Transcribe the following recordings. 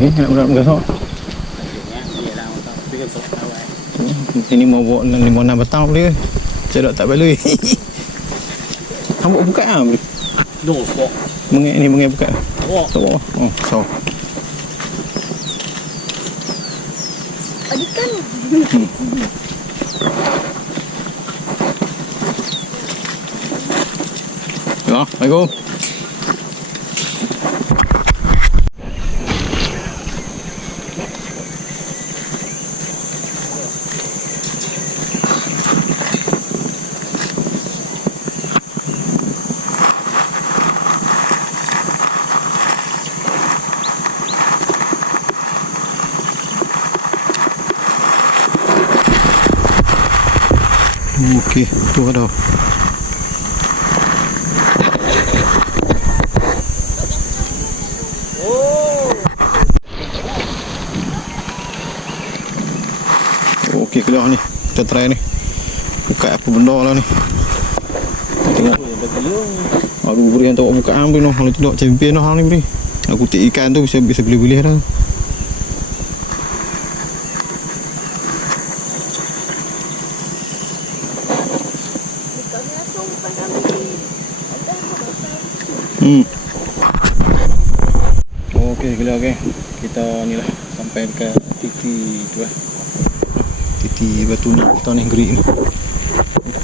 nak gasak. Ini mau buat 5-6 petang boleh ke? Saya tak balik. Hambuk buka ah. No, spot. Mengai buka. Oh. So. Adikan. Ya, Assalamualaikum. Okey, tu ada. Okey, keluar ni. Kita try ni. Buka apa benda lah ni. Tengok. Aduh, beri yang tahu bukaan pun noh. Kalau tidak champion noh ni beri. Aku tik ikan tu bisa boleh dah. Okey, gila okey. Kita ni lah sampai dekat titik tu lah. Titik batu ni kita ni gerik ni.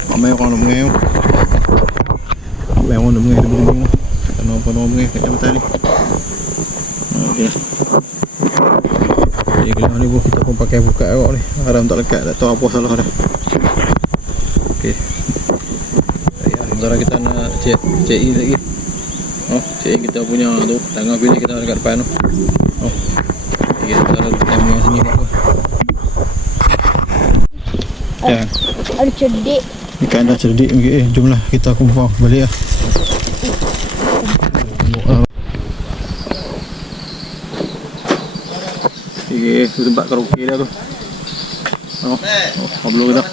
Ramai orang nak mengai. Ramai orang nak mengai di bawah ni. Tak nampak orang mengai kat jambatan ni. Okey. Okey, gila ni pun kita pun pakai buka awak ni. Haram tak lekat, tak tahu apa salah dah. Okey. Sementara kita nak check in lagi. Check in kita punya tu, tangga bilik kita dekat depan tu. Okay, kita taruh tembak sini kat tu. Ya. Ada cerdik. Ikan dah cerdik mungkin. Jomlah kita kumpul balik lah. Okay, tu tempat karaoke dah tu. Belum kita.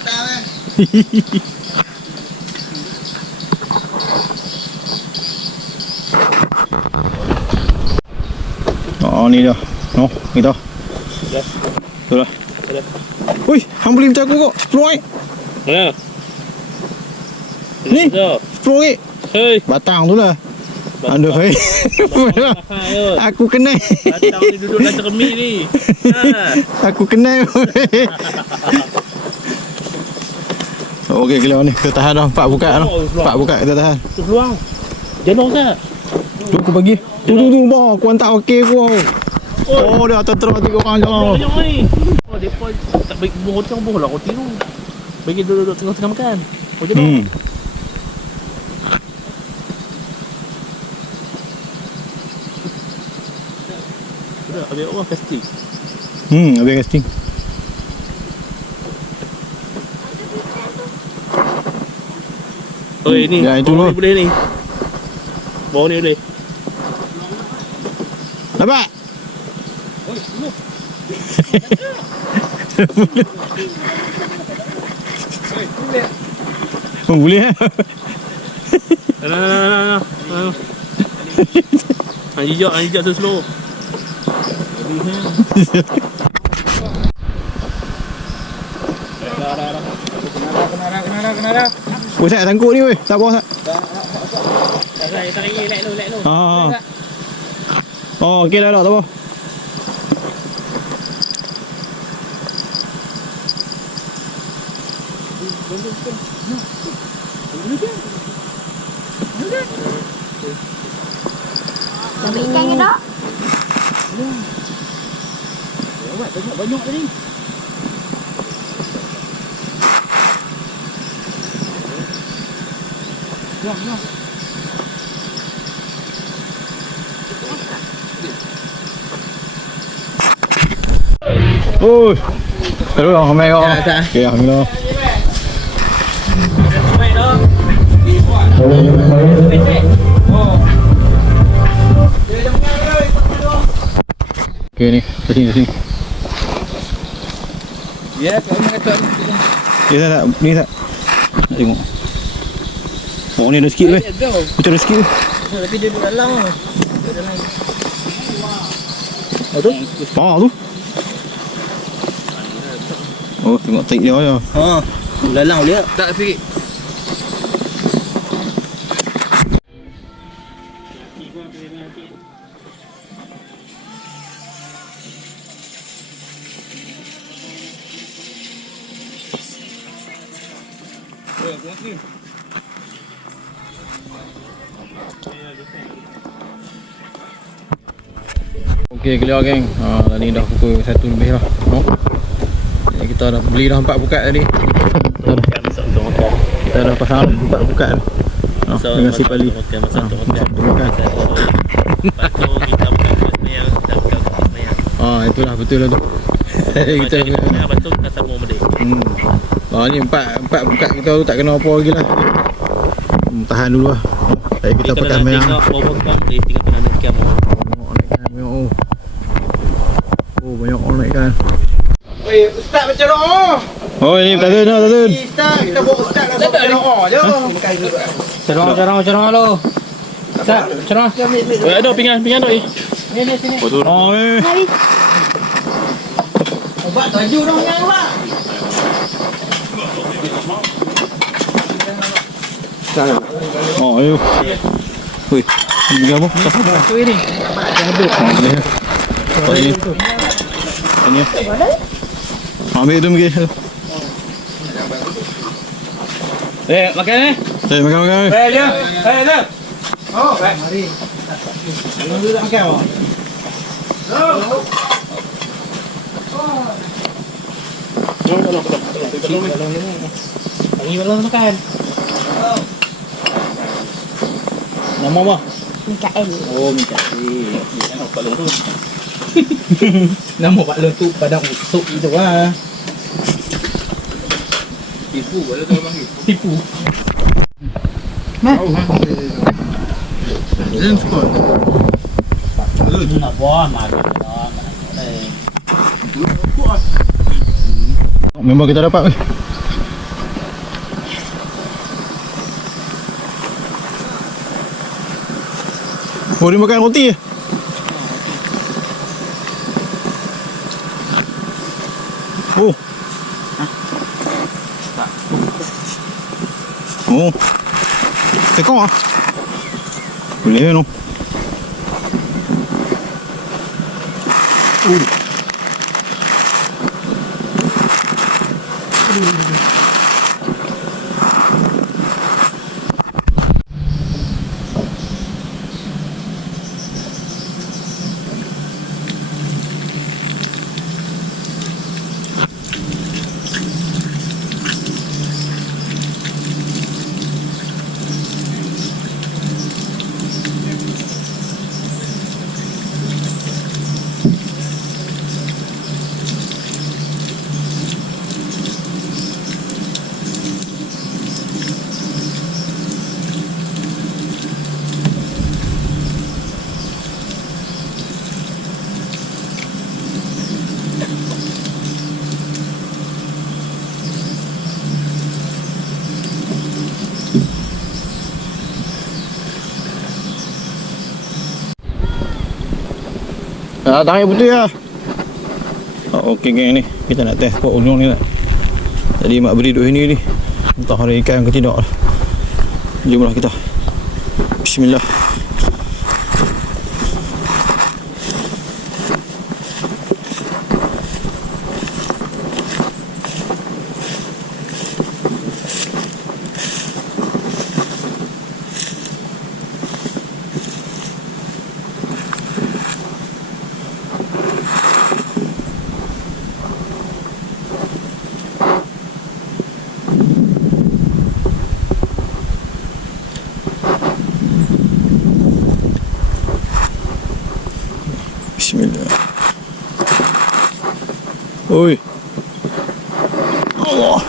Ni dah. Kita. Ya. Betul lah. Ui, hang boleh macam aku kok. 10 Mana? Ni. 10 Hei. Batang tu lah. Aduh, hei. Aku kenal. Batang ni duduk dalam cermin ni. Aku kenal. Okey, keluar ni. Kita tahan dah. Pak buka dah. Pak buka kita tahan. Tu peluang. Jangan tak? Tu aku bagi. Tu bah. Aku hantar okey aku. Oh, dia terus 3 orang je. Jangan ni. Oh, depa tak baik bohong lah kau tiru. Bagi duduk tengah-tengah makan. Oh, jangan. Sudah, habis apa casting? Habis casting. Oh, ini. Ya, itu bawah ni boleh ni. Bawah ni boleh. Nampak? Boleh eh? Nah. Anjijak tu slow. Kenara. Weh, saya tangkuk ni weh. Tak apa. Tak lagi, let lu. Oh, okey dah, tak apa. Ambil ikan ke tak? Banyak tadi. Buang. Ôi, cái đó hôm nay không? Kìa, hôm nay kìa nih, kesini. Ya, kamu kata ni tak, ni tak. Tengok. Oh, ni ada sikit weh. Macam ada sikit. tapi dia duduk dalam. Oh tu. Tu. Oh, tengok tarik dia ya. Ha. Lalang dia. Tak sikit. Okey, clear geng. Dah ni dah pukul 1 lebih lah. Jadi kita dah beli dah 4 bukat tadi. Kita dah pasang 4 bukat ni. Dengan si Pali. Masa tu makan. Lepas tu kita buka semayang. Dah buka semayang. Itulah betul lah tu. Kita Lepas tu kita sambung balik. ni 4 bukat kita tu tak kena apa lagi lah. Tahan dulu lah. Jadi kita pakai semayang. Tengok bawah kam. Dia tinggal pernah nak kam. Banyak orang naikkan. Weh, ustaz baca doa. Oh, ini tak ada. Ustaz, kita bawa ustaz nak baca doa je. Cerong lo. Ustaz, cerong. Ada pinggan tu. Ni sini. Oh, Mari. Obat baju dong yang awak. ayo. Woi, ini apa? Tu ini. Ini. Ambil tu pergi. Makan ni. Makan. Dia. Oh, baik. Mari. Dulu tak makan awak. Ini belum makan. Nama apa? Mikael. Oh, minta si. Pak Long tu. Nama Pak Long tu padang usuk itu lah. Tipu boleh tu panggil. Tipu. James Scott. Nak buah makan. Memang kita dapat. Oh, dia makan roti je? Oh. Oh. Tekong ah. Boleh no. Tarik betul ya. Okey geng ni. Kita nak test pot ulung ni nak. Tadi mak beri duduk sini ni. Entah ada ikan ke tidak. Jomlah kita. Bismillah. Bismillah. Oi. Allah.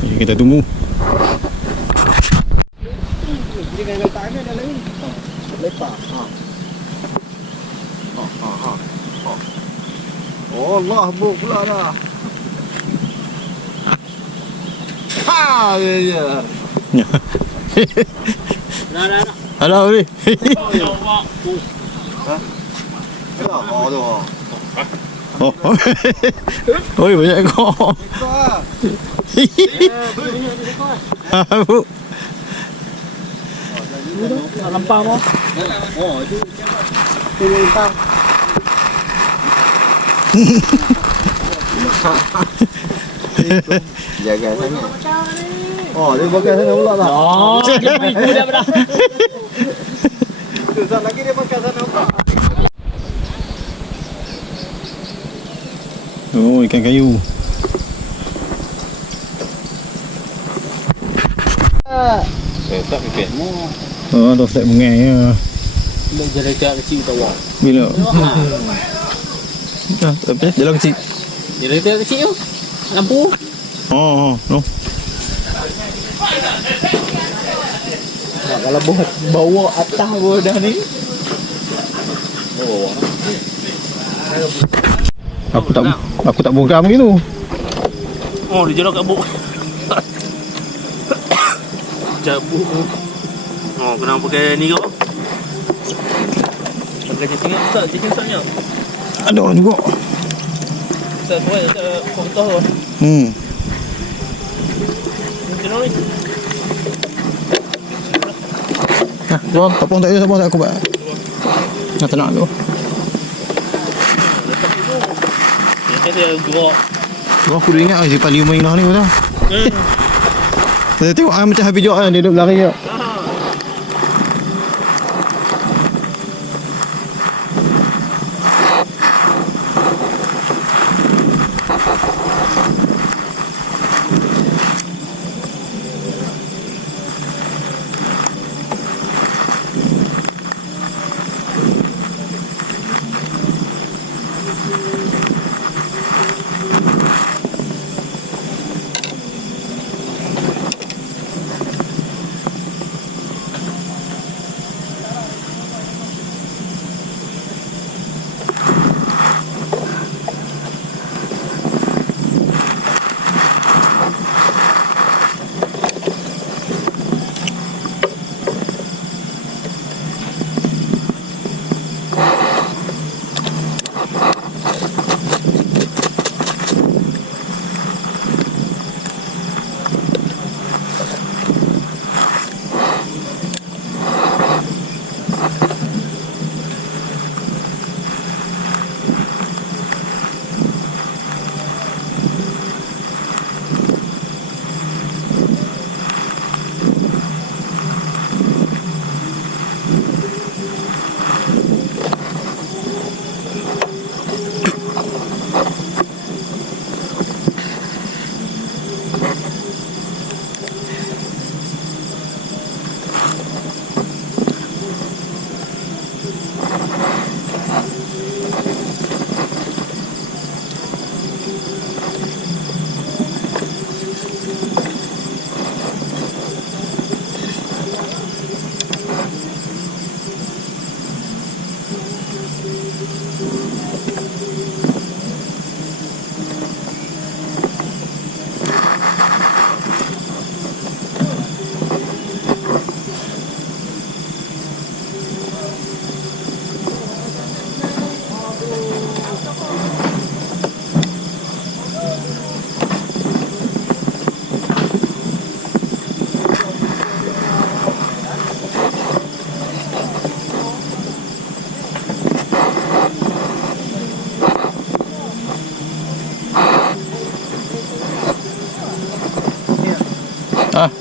Jadi kita tunggu. Dia letak ni dalam ni. Letak. Oh Allah, buk pula dah. Ha, ya. Dah. Alah ni. Oh. Oi, banyak ekor. Bu. Nak lampau mo. Jaga sangat. Oh, dia pakai sana pula tak? Oh, dia piku dah dah. Susah lagi dia pakai sana pula. Oh, ikan kayu. Tak pikin. Oh, dah start mengai ya. Nak jadi kecil tak wah. Bila? Dah, tapi jalan kecil. Jadi kecil tu. Lampu. Oh, no. Kalau buat bawa atas bawa dah ni. Oh. Aku tak bongkar begitu. Oh, dia jalan kat buk. Cabuk. Oh, kena pakai ni kau. Pakai cacing tak? Cacing taknya. Ada orang juga. Tak buat, tak komentar tu. Macam mana ni? Nah, tuan, tapong tak ada siapa aku buat. Nak tenang tu. Dia kata gerak. Wah, aku dah ingat si Pali main lah ni kata. Saya tengok macam habis jawab kan dia duduk lari je.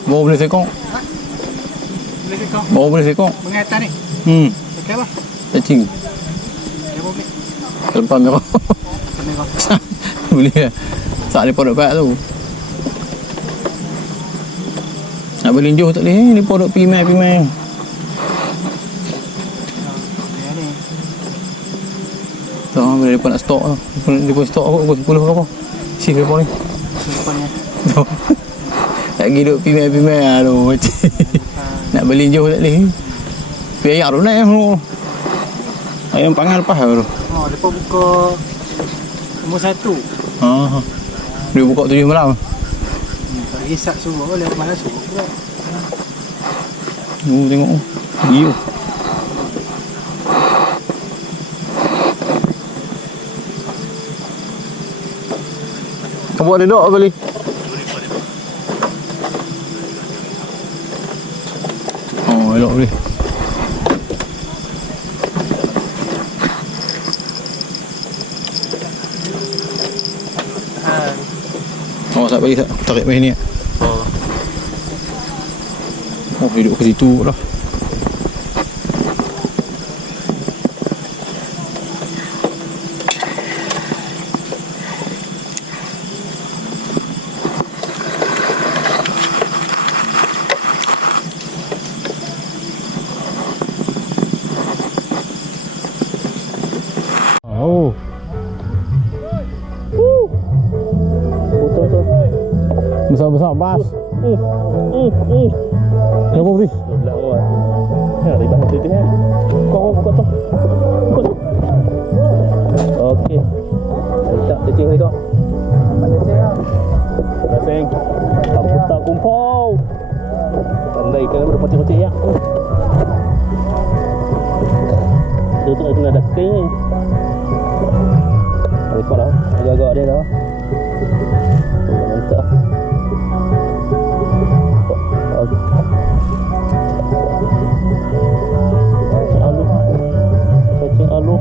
Bawa boleh sekong. Boleh sekong. Bawa boleh sekong. Mengatas ni. Okey apa? Cacing. Okey boleh. Lepas merah. Merah. Boleh lah. Sak dia podok baik tu. Nak berlinjuh tak boleh. Dia podok pimai-pimai. Tak, bila dia nak stok lah. Dia pun stok aku pukul 10 apa. Si dia pun ni. Tak pergi duduk pimai-pimai. Aduh, macam nak berlinjuh tak boleh. Pergi ayak tu naik. Ayam pangal lepas tu. Oh, depa buka nombor 1. Dia buka 7 malam. Tak risap suruh, lewat malam suruh pula. Tengok. Giu. Kamu ada dok kali? Oh, elok boleh. Awak tak bagi tak? Tarik main ni. Oh, hidup ke situ lah. Oh. Betul-betul. Besar-besar bas. Apa beri? Belah awak. Ya, ribet nanti tu kan. Kau tu. Okey. Tak cacing lagi kau. Rasing. Aku tak kumpul. Pandai kan pada pocik-pocik ya. Dia tu nak ada kek ni. Rekod dah. Agak-agak dia dah. Mantap. Cacing alu.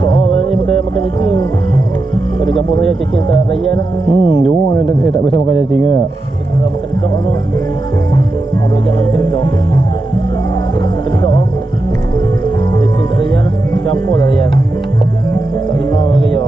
Soal ni makan cacing. Pada kampung saya cacing tak raya lah. Jom dia tak biasa makan cacing ke? Kita makan dedok tu. Ada jangan makan dedok. Makan dedok tu. Cacing tak raya lah. Campur tak raya. Tak kena gaya.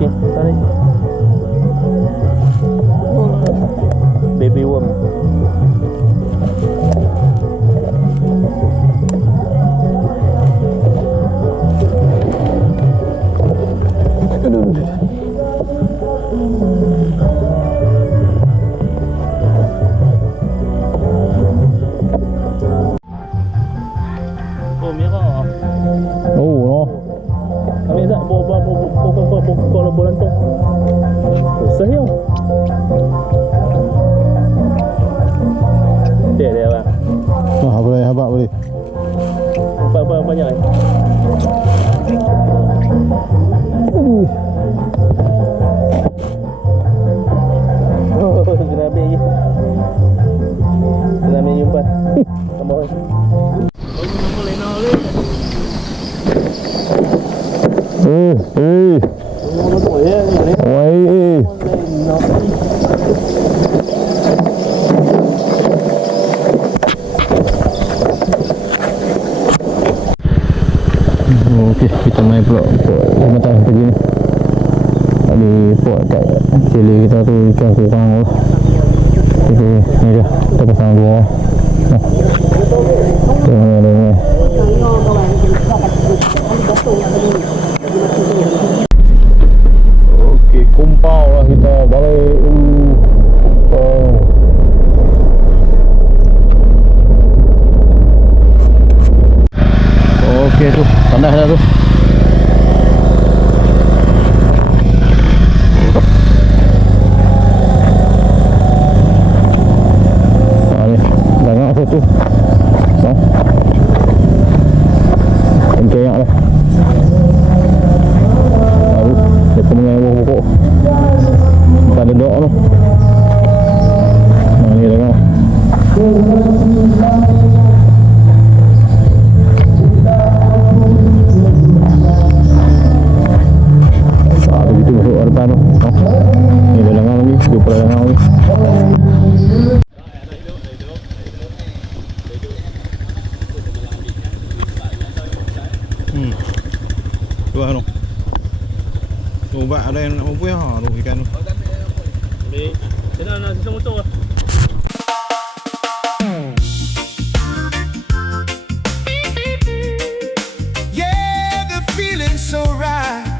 Cacing, tarik. Baby worm. Oh, merah. Oh, no. Ambil tak bola bola tu. Besar ya. Dia bang. Boleh habaq boleh. Apa banyak ni. Oh, kena ambil lagi. Kena ambil umpan. Tambah lagi. Okey, kita main pula pot jambatan pagi ni. Ada pot kat sili kita tu ikan kurang lah. Jadi ni dia, kita pasang dua. Tengok ada ni. Okey, kumpau lah kita balik. Okey tu, tandas dah tu. Ni, banyak satu. Banyak dah. Baru, dia punya buah pokok. Tak ada dok tu. Ni tengok. Begitu masuk depan tu. Ni dah dengar lagi, dia pernah dengar lagi. Dua tu. Ubat ada yang nak mampu ya, tu ikan tu. Boleh. Kena nak sisa motor lah. so right.